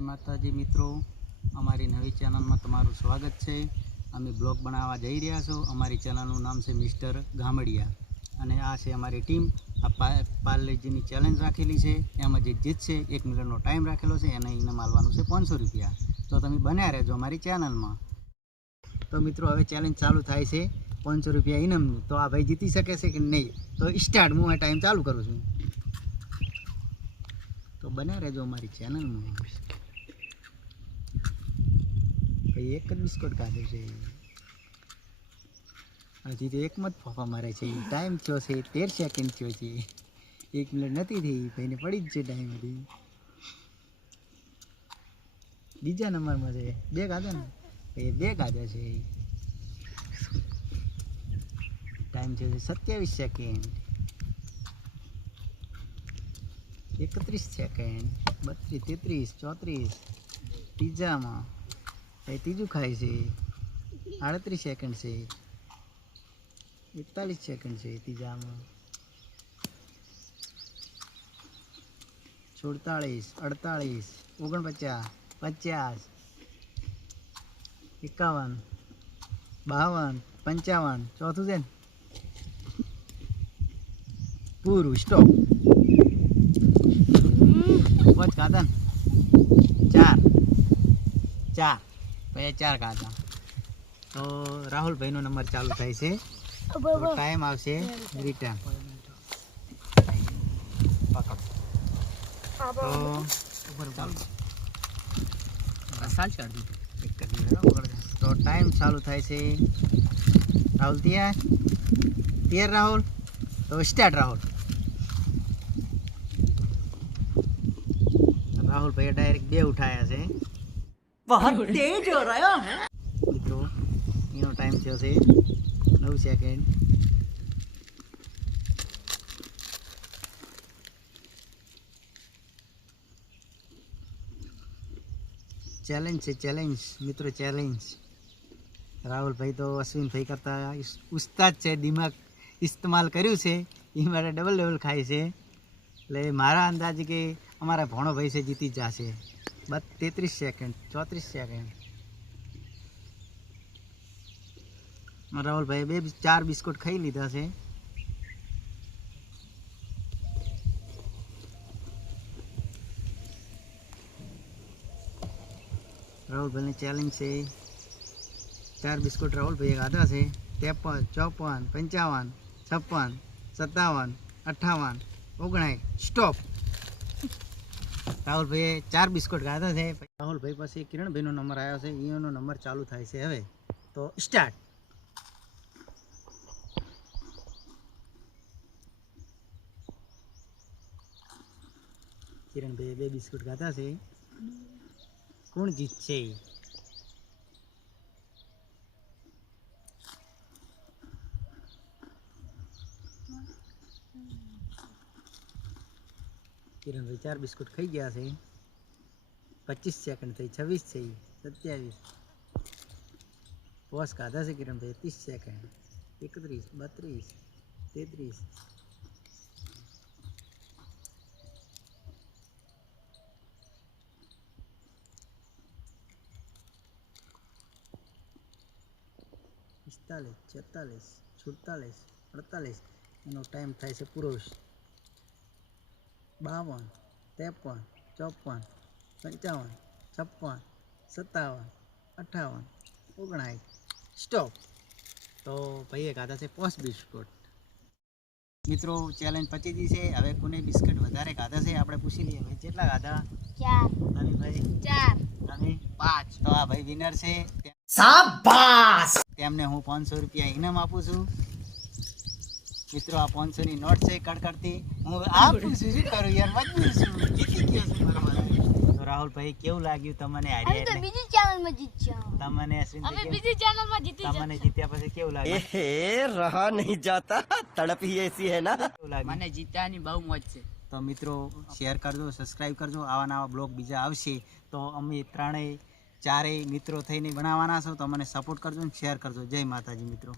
માતાજી મિત્રો, અમારી નવી ચેનલમાં તમારું સ્વાગત છે. અમે બ્લોગ બનાવવા જઈ રહ્યા છો. અમારી ચેનલનું નામ છે મિસ્ટર ગામડિયા. અને આ છે અમારી ટીમ. આ પાર્લેજીની ચેલેન્જ રાખેલી છે. એમાં જે જીતશે એક મિનિટનો ટાઈમ રાખેલો છે. એને ઇનામ માલવાનું છે પાંચસો રૂપિયા. તો તમે બન્યા રહેજો અમારી ચેનલમાં. તો મિત્રો, હવે ચેલેન્જ ચાલુ થાય છે. પાંચસો રૂપિયા ઇનામનું તો આ ભાઈ જીતી શકે છે કે નહીં? તો સ્ટાર્ટ હું આ ટાઈમ ચાલુ કરું છું. તો બન્યા રહેજો અમારી ચેનલમાં ભાઈ એક જ બિસ્કુટ કાઢ્યો છે. હજી તો એકમાં જ ફોફા મારે છે. ટાઈમ થયો છે, તેર સેકન્ડ થયો છે. એક મિનિટ નથી થઈ. ભાઈને પડી જ છે ટાઈમ હતી બીજા નંબરમાં છે. બે કાઢા ને? એ બે કાઢ્યા છે. ટાઈમ થયો છે. સત્યાવીસ સેકન્ડ એકત્રીસ સેકન્ડ બત્રીસ, તેત્રીસ, ચોત્રીસ. ત્રીજામાં. ત્રીજું ખાય છે. આડત્રીસ સેકન્ડ છે. એકતાલીસ સેકન્ડ છે ત્રીજામાં. સુડતાળીસ અડતાળીસ, ઓગણપચાસ, પચાસ. એકાવન, બાવન, પંચાવન. ચોથું છે ને? પૂરું સ્ટોપ પાંચ ખાતા ચાર. ચાર. પછી ચાર ખાતા. તો રાહુલભાઈનો નંબર ચાલુ થાય છે. ટાઈમ આવશે રિટર્ન. તો ટાઈમ ચાલુ થાય છે. રાહુલ તૈયાર? તૈયાર રાહુલ? તો સ્ટાર્ટ રાહુલ. રાહુલ ભાઈ ડાયરેક્ટ બે ઉઠાયા છે. મિત્રો એનો ટાઈમ થયો છે 9 સેકન્ડ ચેલેન્જ છે ચેલેન્જ મિત્રો ચેલેન્જ રાહુલભાઈ તો અશ્વિનભાઈ કરતા ઉસ્તાદ છે દિમાગ ઇસ્તેમાલ કર્યું છે. એ માટે ડબલ ડબલ ખાય છે. એટલે મારા અંદાજે કે અમારા ભણો ભાઈ છે, જીતી જશે બસ તેત્રીસ સેકન્ડ ચોત્રીસ સેકન્ડ રાહુલભાઈ બે ચાર બિસ્કુટ ખાઈ લીધા છે. રાહુલભાઈની ચેલેન્જ છે. ચાર બિસ્કુટ રાહુલભાઈએ ખાધા છે. ત્રેપન, ચોપન, પંચાવન, છપ્પન, સત્તાવન અઠ્ઠાવન ઓગણાઠ સ્ટોપ રાહુલભાઈએ ચાર બિસ્કુટ ખાધા છે. રાહુલભાઈ પાસે કિરણભાઈનો નંબર આવ્યો છે. એનો નંબર ચાલુ થાય છે હવે. તો સ્ટાર્ટ. કિરણભાઈએ બે બિસ્કુટ ખાધા છે. કોણ જીતશે? કિરણભાઈ ચાર બિસ્કુટ ખાઈ ગયા છે. પચીસ સેકન્ડ થઈ, છવ્વીસ થઈ, સત્યાવીસ. પોસ ખાધા છે કિરણભાઈ ત્રીસ સેકન્ડ એકત્રીસ, બત્રીસ, તેત્રીસ. પિસ્તાલીસ, છેતાલીસ, સુડતાલીસ, અડતાલીસ. એનો ટાઈમ થાય છે પૂરો બાવન ત્રેપન ચોપન પંચાવન છપ્પન સત્તાવન અઠ્ઠાવન ઓગણાઠ સ્ટોપ તો ભાઈએ ખાધા છે પોસ બિસ્કુટ. મિત્રો ચેલેન્જ પતી ગઈ છે. હવે કોને બિસ્કટ વધારે ખાધા છે આપણે પૂછી લઈએ. ભાઈ કેટલા ખાધા? ચાર. અને ભાઈ? ચાર. અને પાંચ. તો આ ભાઈ વિનર છે. શાબાશ! તેમને હું પાંચસો રૂપિયા ઇનામ આપું છું. મિત્રો આ પાંચસો ની નોટ છે કડકડતી. હું આપું છું શું કરું યાર મજબૂર છું. જીતી ગયો છું રાહુલ ભાઈ. કેવું લાગ્યું તમને હારી તો બીજી ચેનલમાં જીત્યા. તમને અમે બીજી ચેનલમાં જીતી તમને જીત્યા પછી કેવું લાગ્યું? એ રહા નહીં જાતા. તડપ એસી હે ના. મને જીતાની બહુ મોજ છે. તો મિત્રો શેર કરજો સબસ્ક્રાઇબ કરજો. આવા નવા બ્લોગ બીજા આવશે. તો અમે ત્રણેય ચારેય મિત્રો થઈને બનાવવાના છો. તો મને સપોર્ટ કરજો અને શેર કરજો. જય માતાજી મિત્રો.